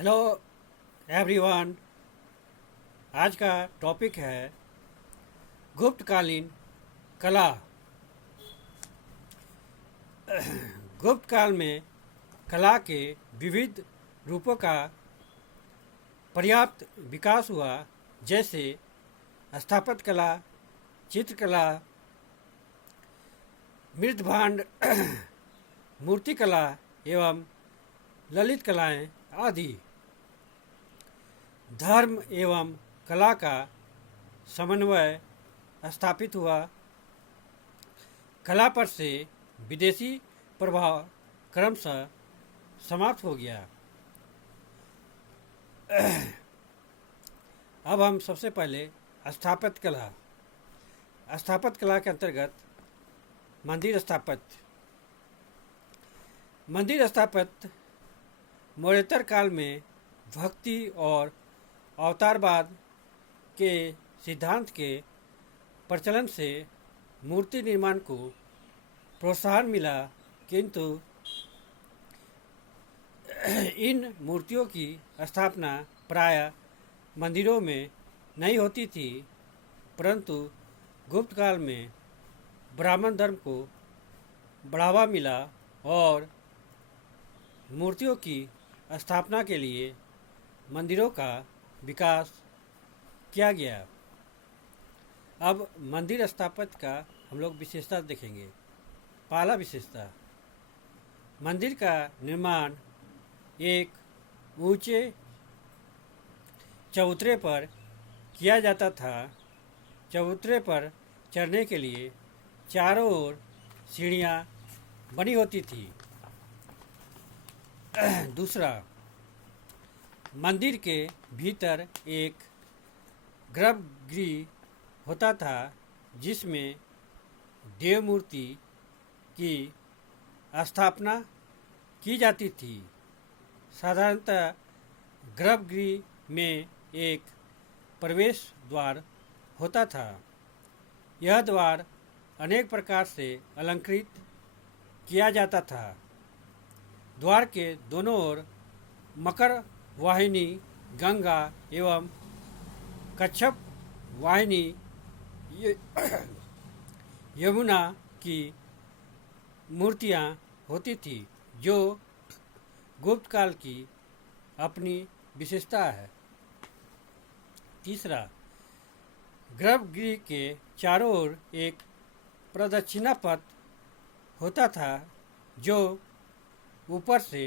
Hello everyone. आज का topic है गुप्तकालीन कला। गुप्त काल में कला के विविध रूपों का पर्याप्त विकास हुआ, जैसे स्थापत्य कला, चित्रकला, मृदभांड, मूर्तिकला एवं ललित कलाएं आदि। धर्म एवं कला का समन्वय स्थापित हुआ। कला पर से विदेशी प्रभाव क्रमशः समाप्त हो गया। अब हम सबसे पहले स्थापत्य कला के अंतर्गत मंदिर स्थापत्य। मंदिर स्थापत्य मौर्योत्तर काल में भक्ति और अवतारवाद के सिद्धांत के प्रचलन से मूर्ति निर्माण को प्रोत्साहन मिला, किंतु इन मूर्तियों की स्थापना प्रायः मंदिरों में नहीं होती थी, परंतु गुप्त काल में ब्राह्मण धर्म को बढ़ावा मिला और मूर्तियों की स्थापना के लिए मंदिरों का विकास किया गया। अब मंदिर स्थापत्य का हम लोग विशेषता देखेंगे। पहला विशेषता, मंदिर का निर्माण एक ऊंचे चबूतरे पर किया जाता था। चबूतरे पर चढ़ने के लिए चारों ओर सीढ़ियाँ बनी होती थी। दूसरा, मंदिर के भीतर एक गर्भगृह होता था, जिसमें देव मूर्ति की स्थापना की जाती थी। साधारणतः गर्भगृह में एक प्रवेश द्वार होता था। यह द्वार अनेक प्रकार से अलंकृत किया जाता था। द्वार के दोनों ओर मकर वाहिनी, गंगा एवं कच्छप वाहिनी, यमुना की मूर्तियाँ होती थी, जो गुप्त काल की अपनी विशेषता है। तीसरा, गर्भगृह के चारों ओर एक प्रदक्षिणा पथ होता था, जो ऊपर से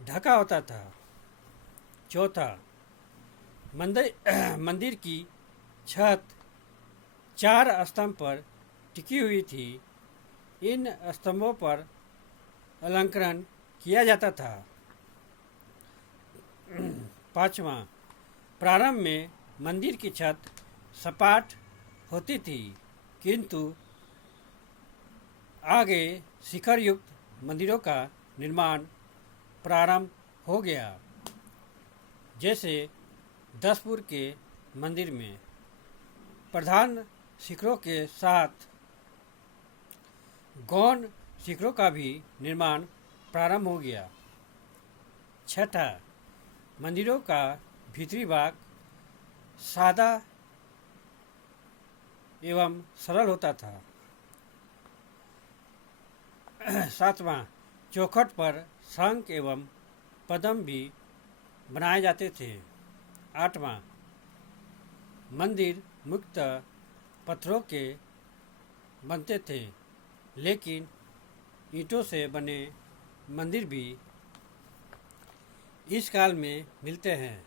ढका होता था। चौथा, मंदिर की छत 4 स्तंभ पर टिकी हुई थी। इन स्तंभों पर अलंकरण किया जाता था। पांचवा, प्रारंभ में मंदिर की छत सपाट होती थी, किंतु आगे शिखर युक्त मंदिरों का निर्माण प्रारंभ हो गया, जैसे दसपुर के मंदिर में प्रधान शिखरों के साथ गौण शिखरों का भी निर्माण प्रारंभ हो गया। छठा, मंदिरों का भीतरी भाग सादा एवं सरल होता था। सातवां, चौखट पर शंख एवं पद्म भी बनाए जाते थे। आठवां, मंदिर मुख्यतः पत्थरों के बनते थे, लेकिन ईंटों से बने मंदिर भी इस काल में मिलते हैं,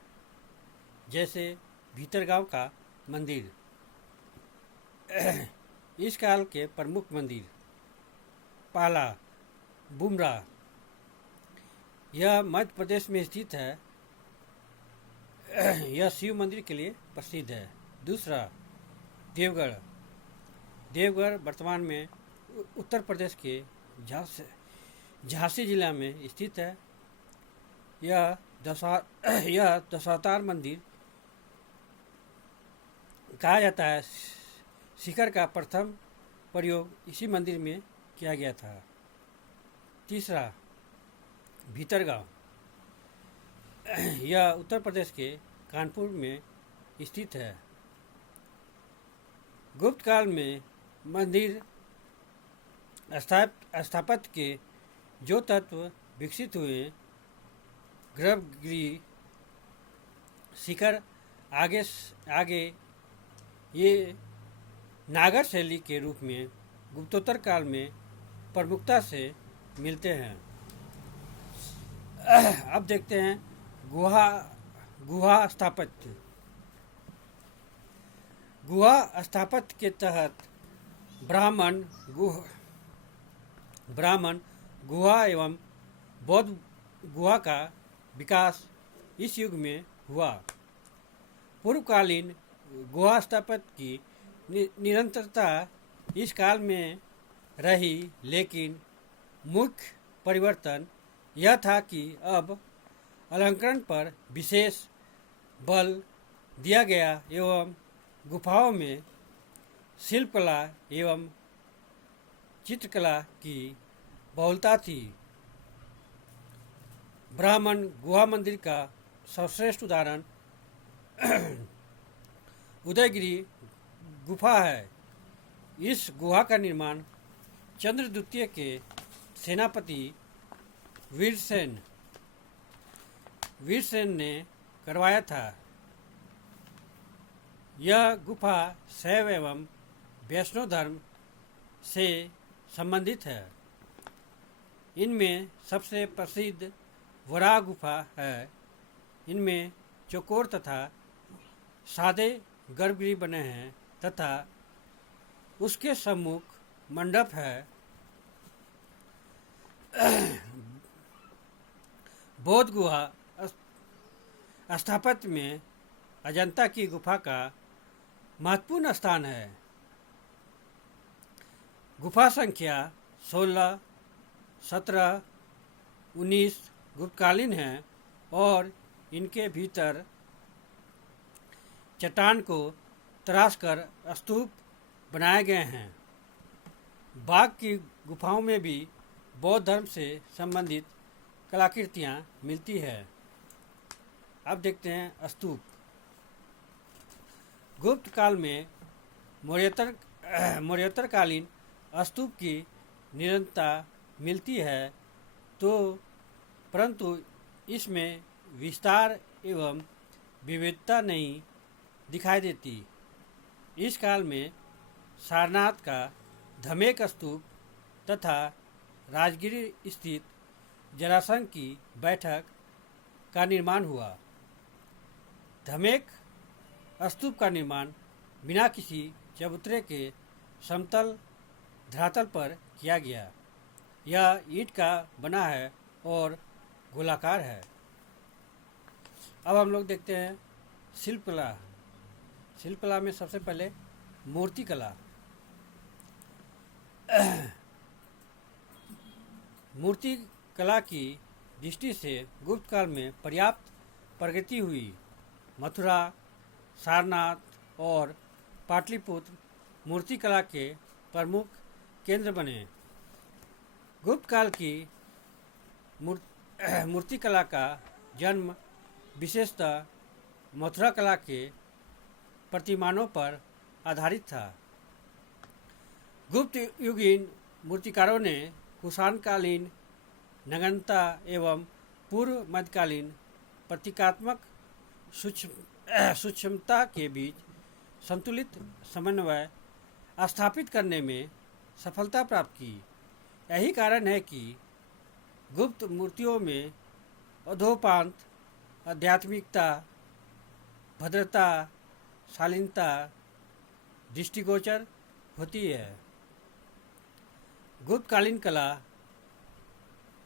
जैसे भीतरगांव का मंदिर। इस काल के प्रमुख मंदिर: पहला, बुमरा, यह मध्य प्रदेश में स्थित है। यह शिव मंदिर के लिए प्रसिद्ध है। दूसरा, देवगढ़। देवगढ़ वर्तमान में उत्तर प्रदेश के झांसी जिला में स्थित है। यह दशावतार मंदिर कहा जाता है। शिखर का प्रथम प्रयोग इसी मंदिर में किया गया था। तीसरा, भीतरगांव। यह उत्तर प्रदेश के कानपुर में स्थित है। गुप्त काल में मंदिर स्थापत्य के जो तत्व विकसित हुए, गर्भगृह, शिखर, आगे ये नागर शैली के रूप में गुप्तोत्तर काल में प्रमुखता से मिलते हैं। अब देखते हैं गुहा स्थापत्य। गुहा स्थापत्य के तहत ब्राह्मण गुहा एवं बौद्ध गुहा का विकास इस युग में हुआ। पूर्वकालीन गुहा स्थापत्य की निरंतरता इस काल में रही, लेकिन मुख्य परिवर्तन यह था कि अब अलंकरण पर विशेष बल दिया गया एवं गुफाओं में शिल्पकला एवं चित्रकला की बहुलता थी। ब्राह्मण गुहा मंदिर का सर्वश्रेष्ठ उदाहरण उदयगिरी गुफा है। इस गुहा का निर्माण चंद्रद्वितीय के सेनापति वीरसेन ने करवाया था। यह गुफा शैव एवं वैष्णव धर्म से संबंधित है। इनमें सबसे प्रसिद्ध वराह गुफा है। इनमें चौकोर तथा सादे गर्भगृह बने हैं तथा उसके सम्मुख मंडप है। बौद्ध गुहा स्थापत्य में अजंता की गुफा का महत्वपूर्ण स्थान है। गुफा संख्या 16, 17, 19 गुप्तकालीन है और इनके भीतर चट्टान को तराशकर स्तूप बनाए गए हैं। बाघ की गुफाओं में भी बौद्ध धर्म से संबंधित कलाकृतियाँ मिलती है। अब देखते हैं स्तूप। गुप्त काल में मौर्योत्तर कालीन स्तूप की निरंतरता मिलती है, परंतु इसमें विस्तार एवं विविधता नहीं दिखाई देती। इस काल में सारनाथ का धमेक स्तूप तथा राजगिर स्थित जरासंध की बैठक का निर्माण हुआ। धमेक स्तूप का निर्माण बिना किसी चबूतरे के समतल धरातल पर किया गया। यह ईंट का बना है और गोलाकार है। अब हम लोग देखते हैं शिल्पकला। शिल्पकला में सबसे पहले मूर्ति कला। मूर्ति कला की दृष्टि से गुप्त काल में पर्याप्त प्रगति हुई। मथुरा, सारनाथ और पाटलिपुत्र मूर्ति कला के प्रमुख केंद्र बने। गुप्त काल की मूर्ति कला का जन्म विशेषतः मथुरा कला के प्रतिमानों पर आधारित था। गुप्त युगीन मूर्तिकारों ने कुषाणकालीन नगण्यता एवं पूर्व मध्यकालीन प्रतीकात्मक सूक्ष्मता के बीच संतुलित समन्वय स्थापित करने में सफलता प्राप्त की। यही कारण है कि गुप्त मूर्तियों में अधोपांत, आध्यात्मिकता, भद्रता, शालीनता दृष्टिगोचर होती है। गुप्तकालीन कला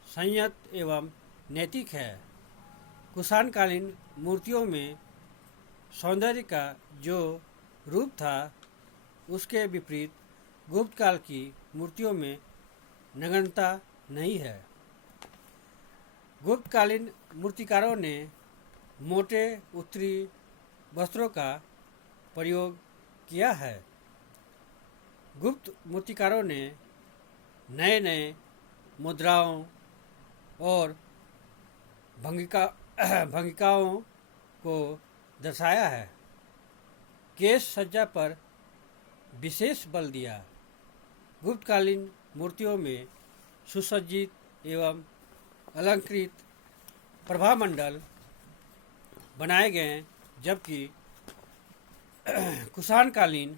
संयत एवं नैतिक है। कुषाणकालीन मूर्तियों में सौंदर्य का जो रूप था, उसके विपरीत गुप्त काल की मूर्तियों में नगण्यता नहीं है। गुप्तकालीन मूर्तिकारों ने मोटे उत्तरी वस्त्रों का प्रयोग किया है। गुप्त मूर्तिकारों ने नए नए मुद्राओं और भंगिकाओं को दर्शाया है। केश सज्जा पर विशेष बल दिया। गुप्तकालीन मूर्तियों में सुसज्जित एवं अलंकृत प्रभामंडल बनाए गए, जबकि कुषाणकालीन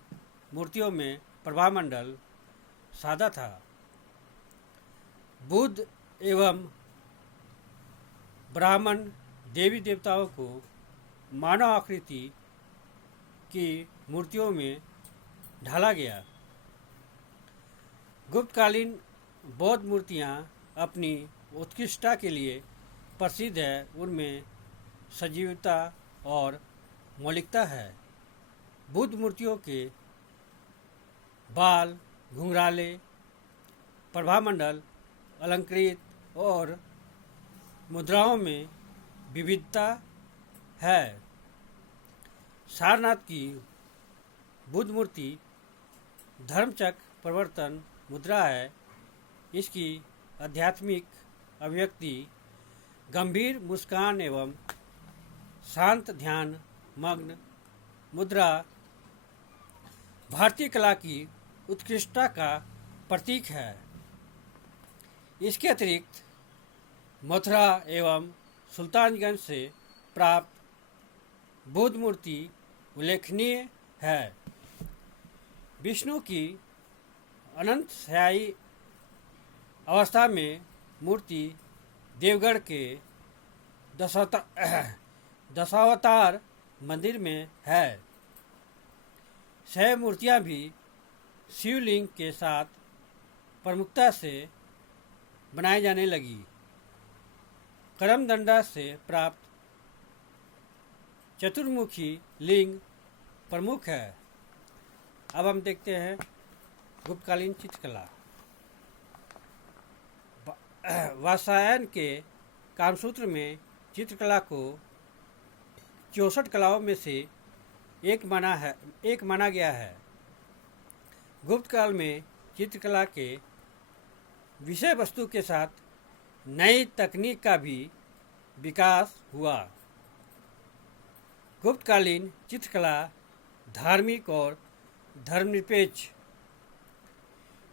मूर्तियों में प्रभामंडल सादा था। बुद्ध एवं ब्राह्मण देवी देवताओं को मानव आकृति की मूर्तियों में ढाला गया। गुप्तकालीन बौद्ध मूर्तियां अपनी उत्कृष्टता के लिए प्रसिद्ध है। उनमें सजीवता और मौलिकता है। बुद्ध मूर्तियों के बाल घुंघराले, प्रभामंडल अलंकृत और मुद्राओं में विविधता है। सारनाथ की बुद्ध मूर्ति धर्मचक्र प्रवर्तन मुद्रा है। इसकी आध्यात्मिक अभिव्यक्ति गंभीर मुस्कान एवं शांत ध्यान मग्न मुद्रा भारतीय कला की उत्कृष्टता का प्रतीक है। इसके अतिरिक्त मथुरा एवं सुल्तानगंज से प्राप्त बुद्ध मूर्ति उल्लेखनीय है। विष्णु की अनंतशायी अवस्था में मूर्ति देवगढ़ के दशावतार मंदिर में है। छह मूर्तियां भी शिवलिंग के साथ प्रमुखता से बनाई जाने लगी। करमदंडा से प्राप्त चतुर्मुखी लिंग प्रमुख है। अब हम देखते हैं गुप्तकालीन चित्रकला। वात्स्यायन के कामसूत्र में चित्रकला को 64 कलाओं में से एक माना गया है। गुप्त काल में चित्रकला के विषय वस्तु के साथ नई तकनीक का भी विकास हुआ। गुप्तकालीन चित्रकला धार्मिक और धर्मनिरपेक्ष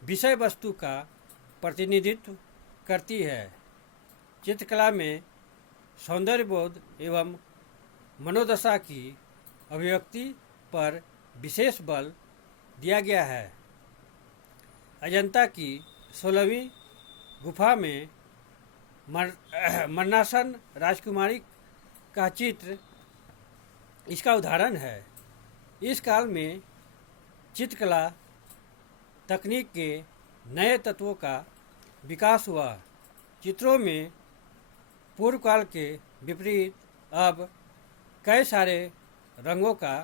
विषय वस्तु का प्रतिनिधित्व करती है। चित्रकला में सौंदर्यबोध एवं मनोदशा की अभिव्यक्ति पर विशेष बल दिया गया है। अजंता की 16वीं गुफा में मरणासन राजकुमारी का चित्र इसका उदाहरण है। इस काल में चित्रकला तकनीक के नए तत्वों का विकास हुआ। चित्रों में पूर्व काल के विपरीत अब कई सारे रंगों का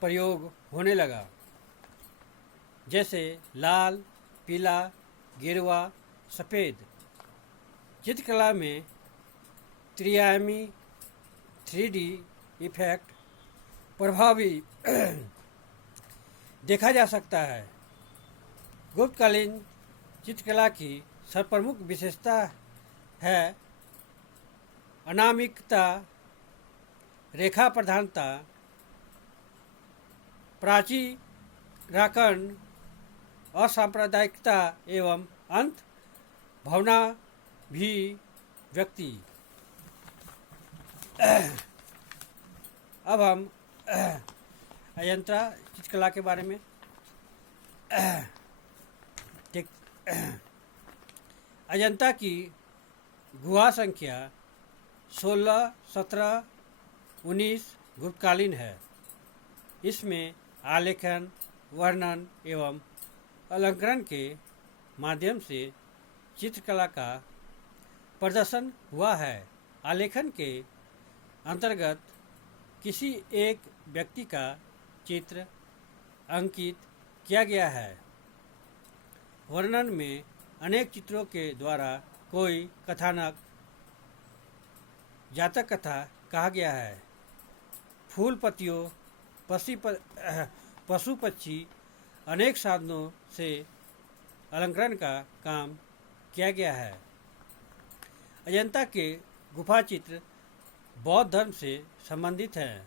प्रयोग होने लगा, जैसे लाल, पीला, गेरुआ, सफ़ेद। चित्रकला में त्रिआयामी 3D इफेक्ट प्रभावी देखा जा सकता है। गुप्तकालीन चित्रकला की सर्वप्रमुख विशेषता है अनामिकता, रेखा प्रधानता, प्राचीराकरण, असांप्रदायिकता एवं अंत भावना भी व्यक्ति। अब हम अजंता चित्रकला के बारे में अजंता की गुहा संख्या 16, 17, 19 गुप्तकालीन है। इसमें आलेखन, वर्णन एवं अलंकरण के माध्यम से चित्रकला का प्रदर्शन हुआ है। आलेखन के अंतर्गत किसी एक व्यक्ति का चित्र अंकित किया गया है। वर्णन में अनेक चित्रों के द्वारा कोई कथानक, जातक कथा कहा गया है। फूल पत्तियों, पशु पक्षी, अनेक साधनों से अलंकरण का काम किया गया है। अजंता के गुफा चित्र बौद्ध धर्म से संबंधित है।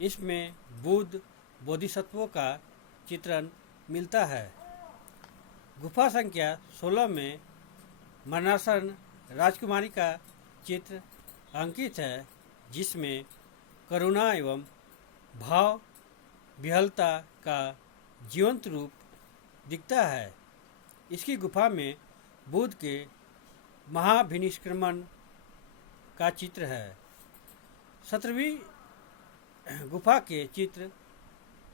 इसमें बुद्ध बोधिसत्वों का चित्रण मिलता है। गुफा संख्या 16 में मरणासन राजकुमारी का चित्र अंकित है, जिसमें करुणा एवं भाव विह्वलता का जीवंत रूप दिखता है। इसकी गुफा में बुद्ध के महाभिनिष्क्रमण का चित्र है। 17वीं गुफा के चित्र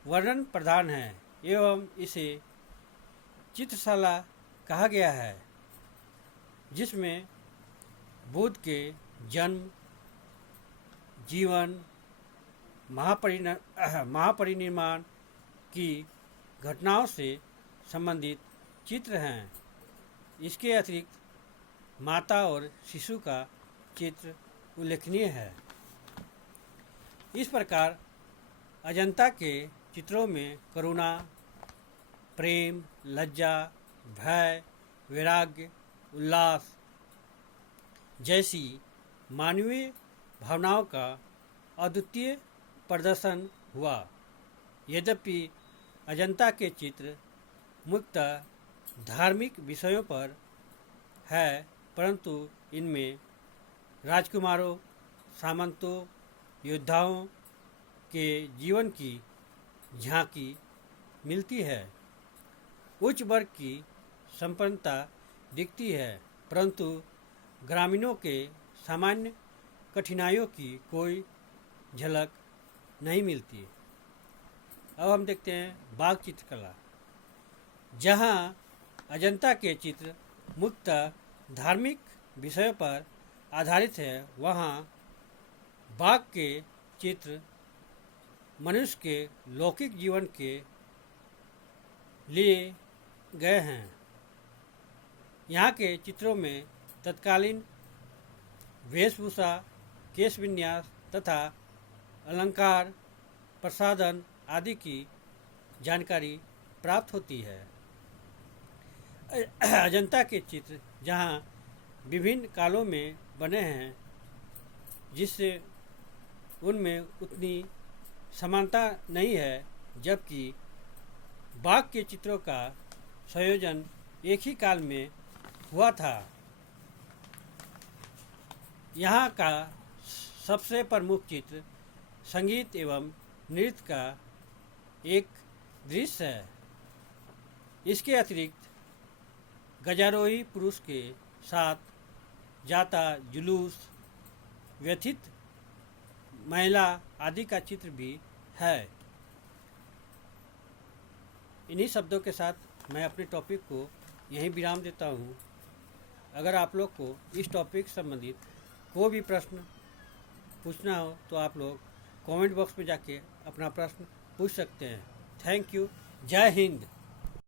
वर्णन प्रधान है एवं इसे चित्रशाला कहा गया है, जिसमें बुद्ध के जन्म, जीवन, महापरिनिर्वाण की घटनाओं से संबंधित चित्र हैं। इसके अतिरिक्त माता और शिशु का चित्र उल्लेखनीय है। इस प्रकार अजंता के चित्रों में करुणा, प्रेम, लज्जा, भय, वैराग्य, उल्लास जैसी मानवीय भावनाओं का अद्वितीय प्रदर्शन हुआ। यद्यपि अजंता के चित्र मुख्यतः धार्मिक विषयों पर है, परंतु इनमें राजकुमारों, सामंतों, योद्धाओं के जीवन की झांकी मिलती है। उच्च वर्ग की संपन्नता दिखती है, परंतु ग्रामीणों के सामान्य कठिनाइयों की कोई झलक नहीं मिलती। अब हम देखते हैं बाघ चित्रकला। जहां अजंता के चित्र मुख्यतः धार्मिक विषयों पर आधारित है, वहां बाघ के चित्र मनुष्य के लौकिक जीवन के लिए गए हैं। यहाँ के चित्रों में तत्कालीन वेशभूषा, केश विन्यास तथा अलंकार, प्रसाधन आदि की जानकारी प्राप्त होती है। अजंता के चित्र जहाँ विभिन्न कालों में बने हैं, जिससे उनमें उतनी समानता नहीं है, जबकि बाघ के चित्रों का संयोजन एक ही काल में हुआ था। यहाँ का सबसे प्रमुख चित्र संगीत एवं नृत्य का एक दृश्य है। इसके अतिरिक्त गजारोही पुरुष के साथ जाता जुलूस, व्यथित महिला आदि का चित्र भी है। इन्हीं शब्दों के साथ मैं अपने टॉपिक को यहीं विराम देता हूँ। अगर आप लोग को इस टॉपिक से संबंधित कोई भी प्रश्न पूछना हो तो आप लोग कमेंट बॉक्स में जाके अपना प्रश्न पूछ सकते हैं। Thank you. जय हिंद।